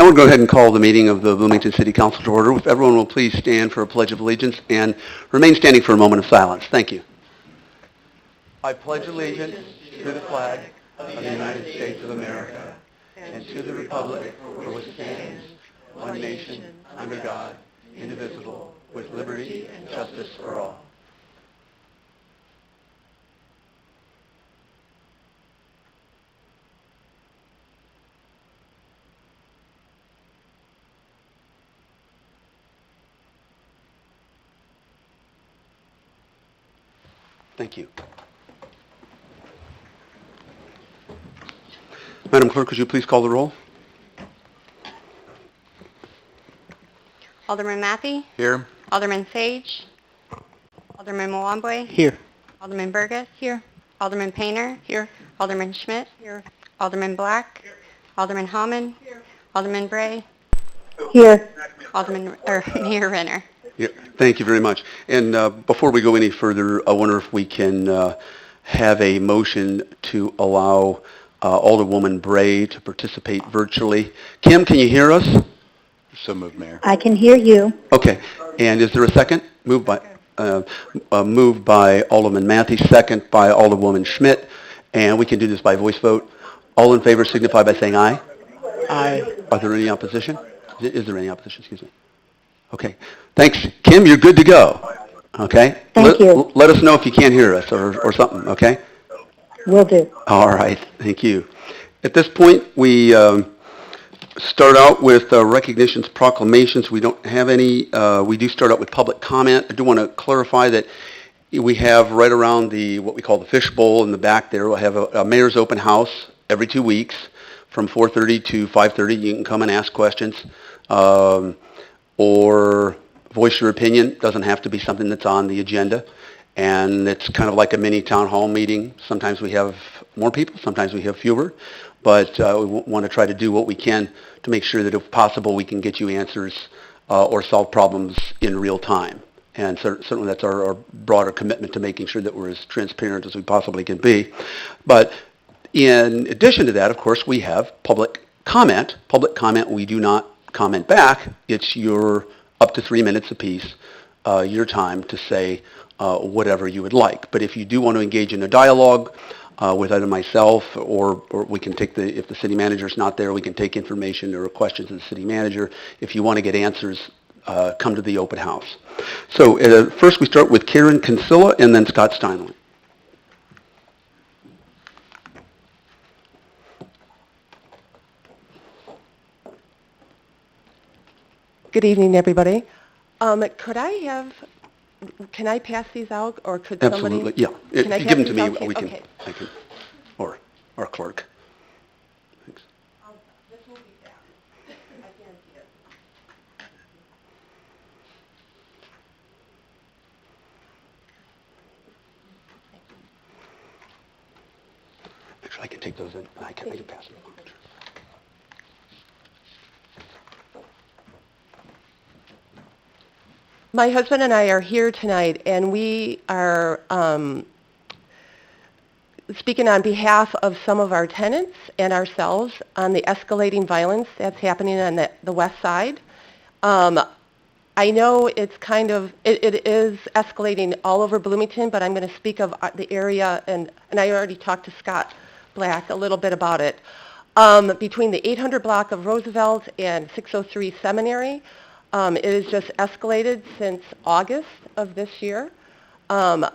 I will go ahead and call the meeting of the Bloomington City Council to order. If everyone will please stand for a pledge of allegiance and remain standing for a moment of silence. Thank you. I pledge allegiance to the flag of the United States of America and to the republic for which it stands, one nation, under God, indivisible, with liberty and justice for all. Thank you. Madam Clerk, could you please call the roll? Alderman Mathey, Here. Alderman Sage, Alderman Mwambwe, Here. Alderman Burgess, here, Alderman Painter, here, Alderman Schmidt, here, Alderman Black, Alderman Hammond, Alderman Bray, Here. Mayor Renner. Yeah, thank you very much. And before we go any further, I wonder if we can have a motion to allow Alderwoman Bray to participate virtually. Kim, can you hear us? So moved, Mayor. I can hear you. Okay. And is there a second? Moved by Alderman Matthew, second by Alderwoman Schmidt. And we can do this by voice vote. All in favor signify by saying aye. Aye. Are there any opposition? Is there any opposition? Excuse me. Okay. Thanks. Kim, you're good to go. Okay? Thank you. Let us know if you can't hear us or something, okay? Will do. All right. Thank you. At this point, we start out with recognitions, proclamations. We don't have any. We do start out with public comment. I do want to clarify that we have right around what we call the fishbowl in the back there, we'll have a mayor's open house every 2 weeks from 4:30 to 5:30. You can come and ask questions or voice your opinion. It doesn't have to be something that's on the agenda. And it's kind of like a mini town hall meeting. Sometimes we have more people, sometimes we have fewer, but we want to try to do what we can to make sure that if possible, we can get you answers or solve problems in real time. And certainly that's our broader commitment to making sure that we're as transparent as we possibly can be. But in addition to that, of course, we have public comment. Public comment, we do not comment back. It's your up to 3 minutes apiece, your time to say whatever you would like. But if you do want to engage in a dialogue with either myself or we can take if the city manager's not there, we can take information or questions of the city manager. If you want to get answers, come to the open house. So first we start with Karen Kinsella and then Scott Steinle. Good evening, everybody. Can I pass these out, or could somebody? Absolutely, yeah. If Can I you pass give them to these me, out we can, Okay. I can, or our clerk. Thanks. This will be fast. I guarantee it. Actually, I can take those in, and I can pass them on. My husband and I are here tonight, and we are speaking on behalf of some of our tenants and ourselves on the escalating violence that's happening on the west side. I know it's it is escalating all over Bloomington, but I'm going to speak of the area, and I already talked to Scott Black a little bit about it. Between the 800 block of Roosevelt and 603 Seminary, it has just escalated since August of this year. The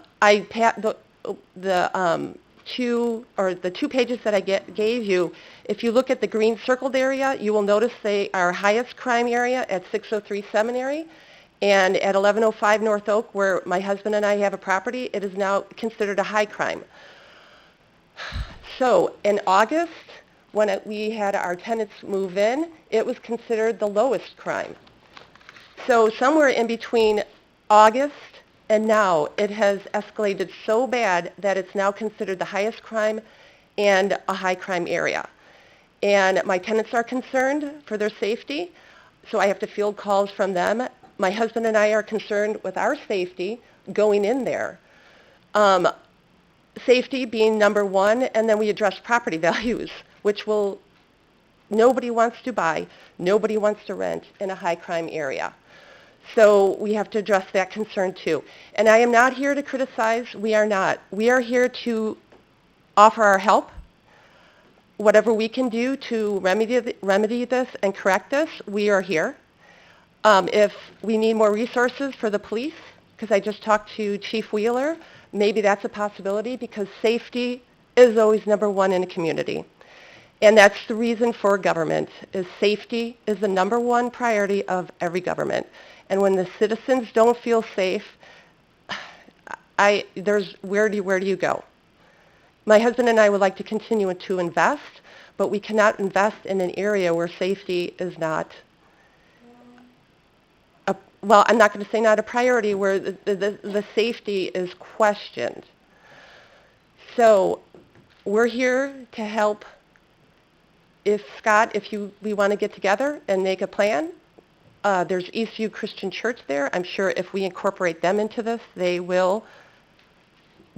two pages that I gave you, if you look at the green circled area, you will notice they are highest crime area at 603 Seminary, and at 1105 North Oak, where my husband and I have a property, it is now considered a high crime. So in August, when we had our tenants move in, it was considered the lowest crime. So somewhere in between August and now, it has escalated so bad that it's now considered the highest crime and a high crime area. And my tenants are concerned for their safety, so I have to field calls from them. My husband and I are concerned with our safety going in there. Safety being number one, and then we address property values, which nobody wants to buy, nobody wants to rent in a high crime area. So we have to address that concern too. And I am not here to criticize. We are not. We are here to offer our help. Whatever we can do to remedy this and correct this, we are here. If we need more resources for the police, because I just talked to Chief Wheeler, maybe that's a possibility, because safety is always number one in a community. And that's the reason for government, is safety is the number one priority of every government. And when the citizens don't feel safe, where do you go? My husband and I would like to continue to invest, but we cannot invest in an area where safety is not, I'm not going to say not a priority, where the safety is questioned. So we're here to help. Scott, we want to get together and make a plan, there's Eastview Christian Church there. I'm sure if we incorporate them into this, they will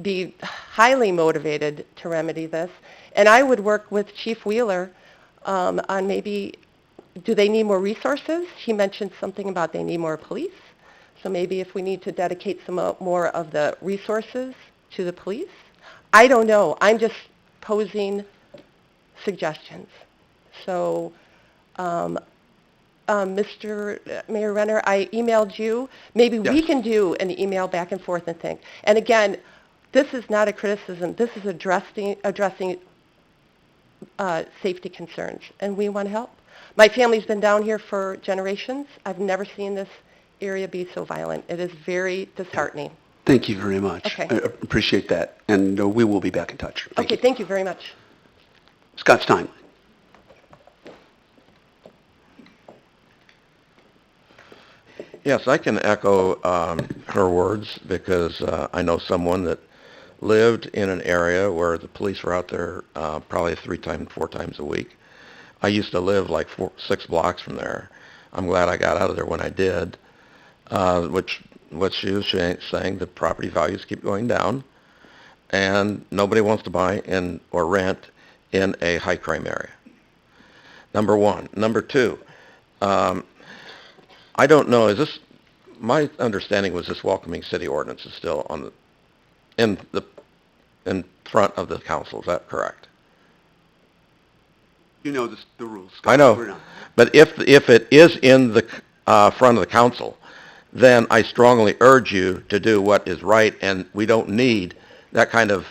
be highly motivated to remedy this. And I would work with Chief Wheeler on maybe, do they need more resources? He mentioned something about they need more police. So maybe if we need to dedicate some more of the resources to the police. I don't know. I'm just posing suggestions. So, Mr. Mayor Renner, I emailed you. Maybe we can do an email back and forth and think. And again, this is not a criticism. This is addressing safety concerns, and we want to help. My family's been down here for generations. I've never seen this area be so violent. It is very disheartening. Thank you very much. Okay. I appreciate that, and we will be back in touch. Thank you. Thank you very much. Scott Stein. Yes, I can echo her words because I know someone that lived in an area where the police were out there probably 3 times, 4 times a week. I used to live like 6 blocks from there. I'm glad I got out of there when I did, which what she was saying, the property values keep going down, and nobody wants to buy in or rent in a high crime area. Number one. Number two, I don't know, is this, my understanding was this welcoming city ordinance is still in in front of the council, is that correct? You know the rules. Scott. I know, We're not. but if it is in the front of the council, then I strongly urge you to do what is right, and we don't need that kind of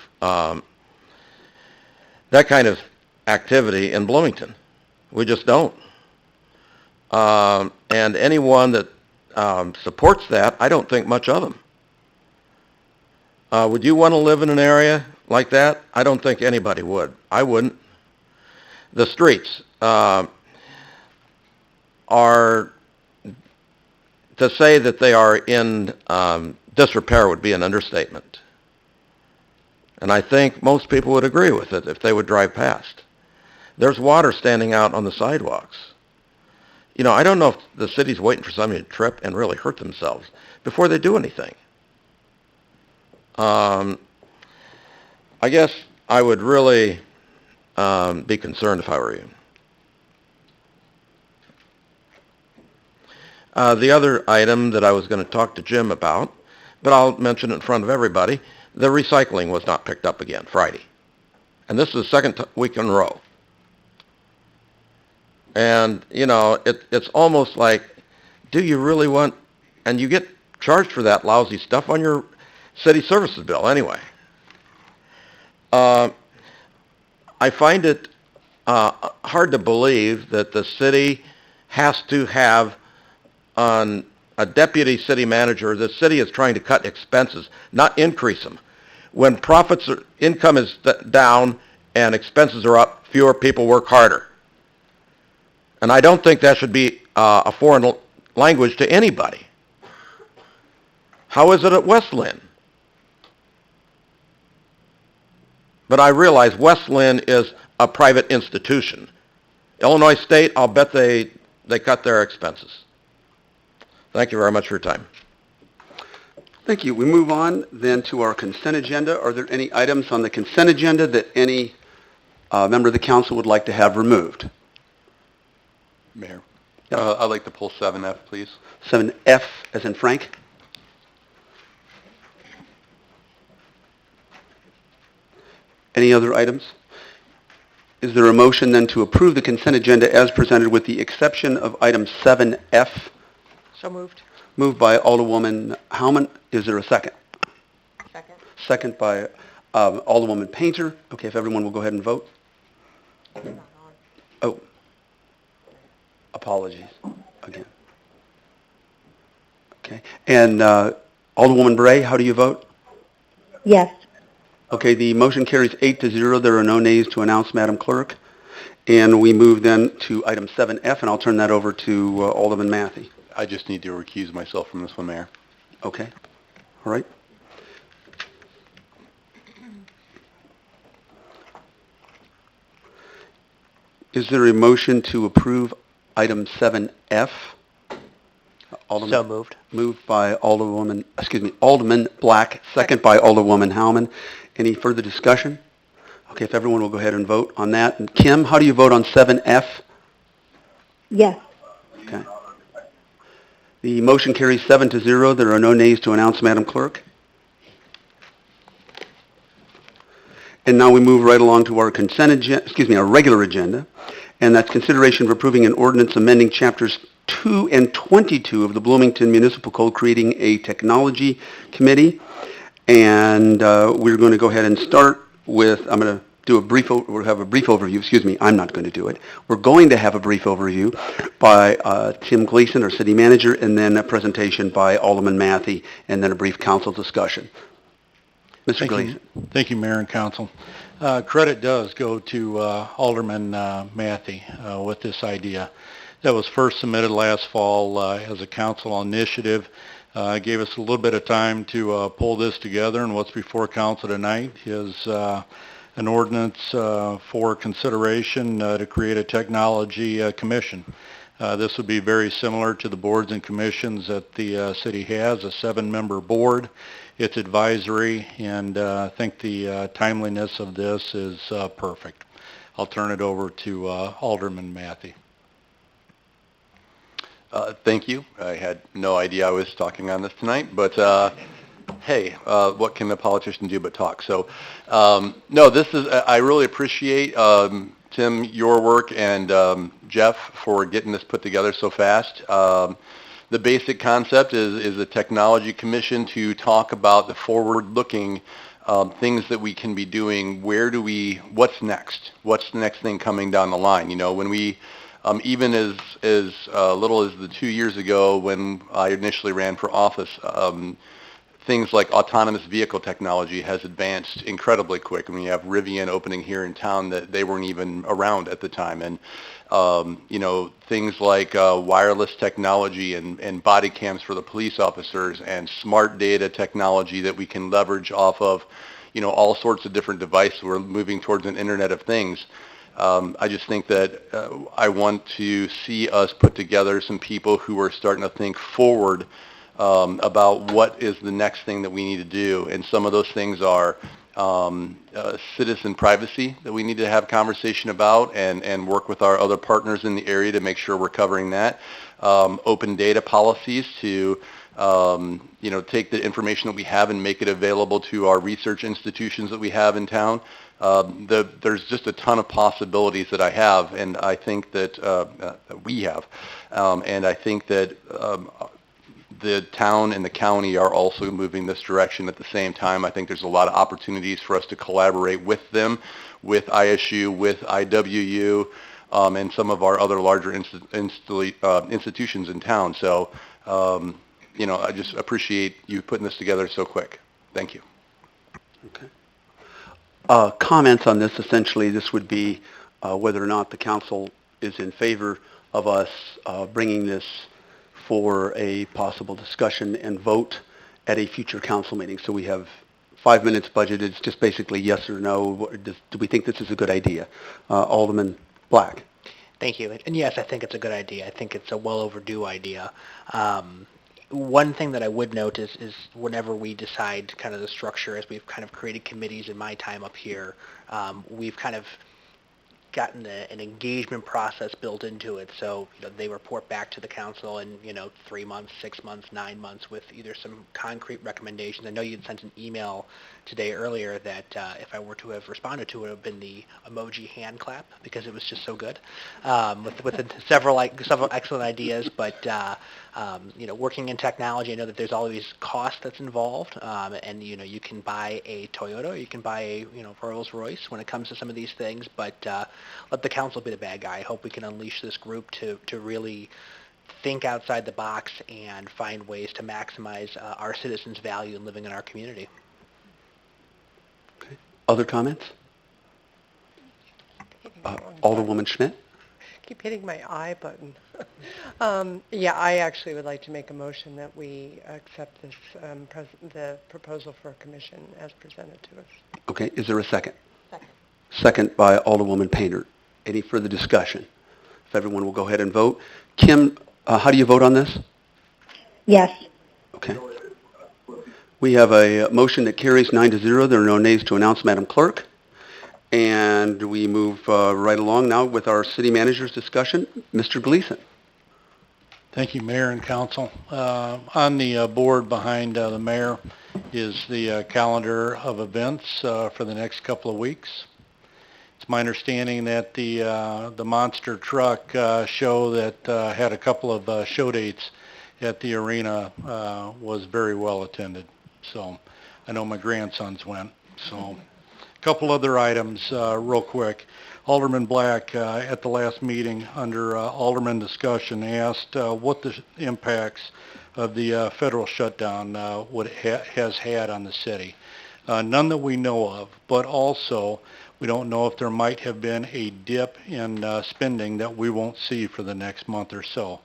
activity in Bloomington. We just don't. And anyone that supports that, I don't think much of them. Would you want to live in an area like that? I don't think anybody would. I wouldn't. The streets are, to say that they are in disrepair would be an understatement. And I think most people would agree with it if they would drive past. There's water standing out on the sidewalks. You know, I don't know if the city's waiting for somebody to trip and really hurt themselves before they do anything. I guess I would really be concerned if I were you. The other item that I was going to talk to Jim about, but I'll mention it in front of everybody, the recycling was not picked up again Friday. And this is the second week in a row. And, you know, it's almost like, do you really want, and you get charged for that lousy stuff on your city services bill anyway. I find it hard to believe that the city has to have on a deputy city manager. The city is trying to cut expenses, not increase them. When income is down and expenses are up, fewer people work harder. And I don't think that should be a foreign language to anybody. How is it at West Lynn? But I realize West Lynn is a private institution. Illinois State, I'll bet they cut their expenses. Thank you very much for your time. Thank you. We move on then to our consent agenda. Are there any items on the consent agenda that any member of the council would like to have removed? Mayor, Yep. I'd like to pull 7F, please. 7F as in Frank. Any other items? Is there a motion then to approve the consent agenda as presented with the exception of item 7F? So moved. Moved by Alderwoman Howman. Is there a second? Second. Second by Alderwoman Painter. Okay, if everyone will go ahead and vote. Oh, apologies again. Okay, and Alderwoman Bray, how do you vote? Yes. Okay, the motion carries 8-0. There are no nays to announce, Madam Clerk. And we move then to item 7F, and I'll turn that over to Alderman Matthey. I just need to recuse myself from this one, Mayor. Okay, all right. Is there a motion to approve item 7F? Alderman, So moved. Moved by Alderman Black, second by Alderwoman Howman. Any further discussion? Okay, if everyone will go ahead and vote on that. And Kim, how do you vote on 7F? Yes. Okay. The motion carries 7-0. There are no nays to announce, Madam Clerk. And now we move right along to our our regular agenda, and that's consideration of approving an ordinance amending chapters 2 and 22 of the Bloomington Municipal Code, creating a technology committee. And we're going to go ahead and start with, we'll have a brief overview. I'm not going to do it. We're going to have a brief overview by Tim Gleason, our city manager, and then a presentation by Alderman Matthey, and then a brief council discussion. Mr. Gleason. Thank you, Mayor and Council. Credit does go to Alderman Matthey with this idea. That was first submitted last fall as a council initiative. Gave us a little bit of time to pull this together, and what's before council tonight is an ordinance for consideration to create a technology commission. This would be very similar to the boards and commissions that the city has, a 7-member board. It's advisory, and I think the timeliness of this is perfect. I'll turn it over to Alderman Matthey. Thank you. I had no idea I was talking on this tonight, but hey, what can a politician do but talk? So, no, I really appreciate, Tim, your work, and Jeff for getting this put together so fast. The basic concept is a technology commission to talk about the forward-looking things that we can be doing. What's next? What's the next thing coming down the line? You know, when we even as little as the 2 years ago when I initially ran for office, things like autonomous vehicle technology has advanced incredibly quick. I mean, you have Rivian opening here in town that they weren't even around at the time. And, you know, things like wireless technology and body cams for the police officers and smart data technology that we can leverage off of, you know, all sorts of different devices. We're moving towards an Internet of Things. I just think that I want to see us put together some people who are starting to think forward about what is the next thing that we need to do. And some of those things are citizen privacy that we need to have conversation about and work with our other partners in the area to make sure we're covering that. Open data policies to you know, take the information that we have and make it available to our research institutions that we have in town. There's just a ton of possibilities that I have, and I think that, that we have. And I think that the town and the county are also moving this direction at the same time. I think there's a lot of opportunities for us to collaborate with them, with ISU, with IWU, and some of our other larger institutions in town. So, you know, I just appreciate you putting this together so quick. Thank you. Okay. Comments on this, essentially, this would be whether or not the council is in favor of us bringing this for a possible discussion and vote at a future council meeting. So we have 5 minutes budgeted. It's just basically yes or no. Do we think this is a good idea? Alderman Black. Thank you. And yes, I think it's a good idea. I think it's a well overdue idea. One thing that I would note is whenever we decide kind of the structure, as we've kind of created committees in my time up here, we've kind of gotten an engagement process built into it. So, you know, they report back to the council in, you know, 3 months, 6 months, 9 months with either some concrete recommendations. I know you'd sent an email today earlier that if I were to have responded to it, would have been the emoji hand clap because it was just so good with several excellent ideas. But you know, working in technology, I know that there's always cost that's involved, and you know, you can buy a Toyota, or you can buy a, you know, Rolls Royce when it comes to some of these things. But let the council be the bad guy. I hope we can unleash this group to really think outside the box and find ways to maximize our citizens' value in living in our community. Okay. Other comments? Alderwoman Schmidt? Keep hitting my I button. Yeah, I actually would like to make a motion that we accept this, the proposal for a commission as presented to us. Okay. Is there a second? Second. Second by Alderwoman Painter. Any further discussion? If everyone will go ahead and vote. Kim, how do you vote on this? Yes. Okay. We have a motion that carries 9-0. There are no nays to announce, Madam Clerk. And we move right along now with our city manager's discussion. Mr. Gleason. Thank you, Mayor and Council. On the board behind the mayor is the calendar of events for the next couple of weeks. It's my understanding that the monster truck show that had a couple of show dates at the arena was very well attended. So I know my grandsons went. So a couple other items real quick. Alderman Black at the last meeting under Alderman discussion asked what the impacts of the federal shutdown has had on the city. None that we know of, but also we don't know if there might have been a dip in spending that we won't see for the next month or so.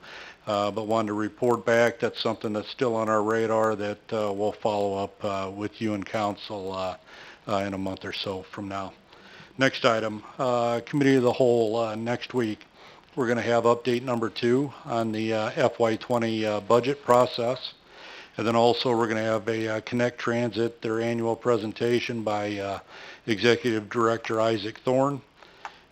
but wanted to report back. That's something that's still on our radar that we'll follow up with you and council in a month or so from now. Next item, Committee of the Whole next week. We're going to have update number 2 on the FY20 budget process. And then also we're going to have a Connect Transit, their annual presentation by Executive Director Isaac Thorne.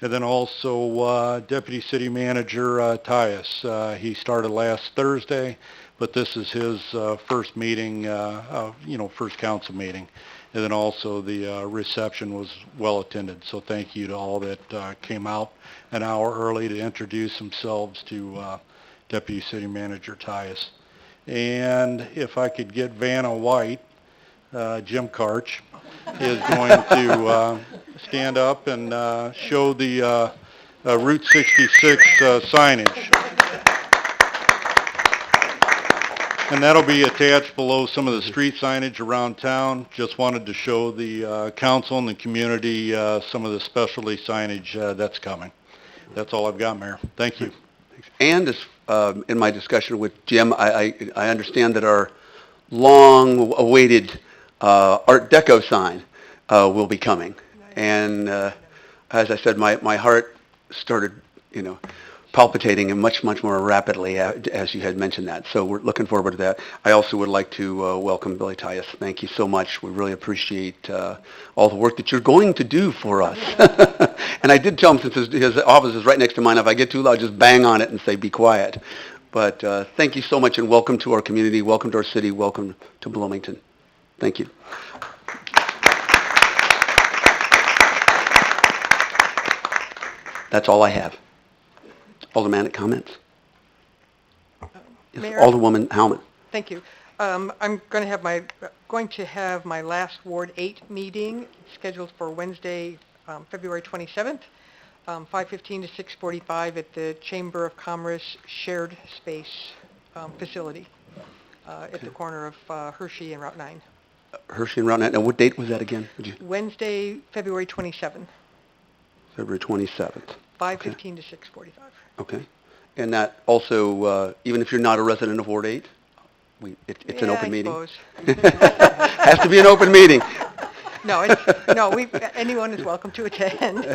And then also Deputy City Manager Tyus. He started last Thursday, but this is his first meeting, first council meeting. And then also the reception was well attended. So thank you to all that came out an hour early to introduce themselves to Deputy City Manager Tyus. And if I could get Vanna White, Jim Karch, is going to stand up and show the Route 66 signage. And that'll be attached below some of the street signage around town. Just wanted to show the council and the community some of the specialty signage that's coming. That's all I've got, Mayor. Thank you. And as, in my discussion with Jim, I understand that our long-awaited Art Deco sign will be coming. And as I said, my heart started, palpitating and much more rapidly as you had mentioned that. So we're looking forward to that. I also would like to welcome Billy Tyus. Thank you so much. We really appreciate all the work that you're going to do for us. And I did tell him, since his office is right next to mine, if I get too loud, just bang on it and say, be quiet. But thank you so much, and welcome to our community, welcome to our city, welcome to Bloomington. Thank you. That's all I have. Aldermanic comments? Yes, Mayor? Alderwoman Howman. Thank you. I'm going to have my last Ward 8 meeting scheduled for Wednesday, February 27th, 5:15 to 6:45 at the Chamber of Commerce Shared Space facility at the corner of Hershey and Route 9. Hershey and Route 9. Now, what date was that again? Wednesday, February 27th, February 27th. 5:15 to 6:45. Okay. And that also, even if you're not a resident of Ward 8, it's an open meeting? I suppose. Has to be an open meeting. No, anyone is welcome to attend.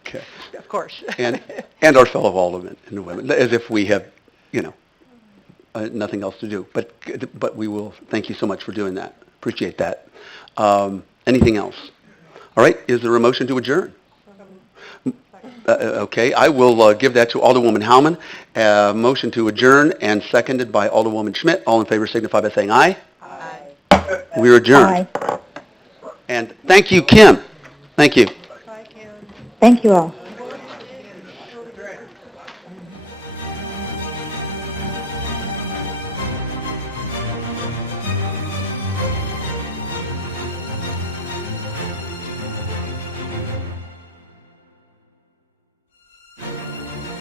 Okay. Of course. And our fellow aldermen and women, as if we have, nothing else to do. But we will, thank you so much for doing that. Appreciate that. Anything else? All right, is there a motion to adjourn? Okay, I will give that to Alderwoman Howman. Motion to adjourn and seconded by Alderwoman Schmidt. All in favor signify by saying aye. Aye. We're adjourned. Aye. And thank you, Kim. Thank you. Bye, Kim. Thank you all.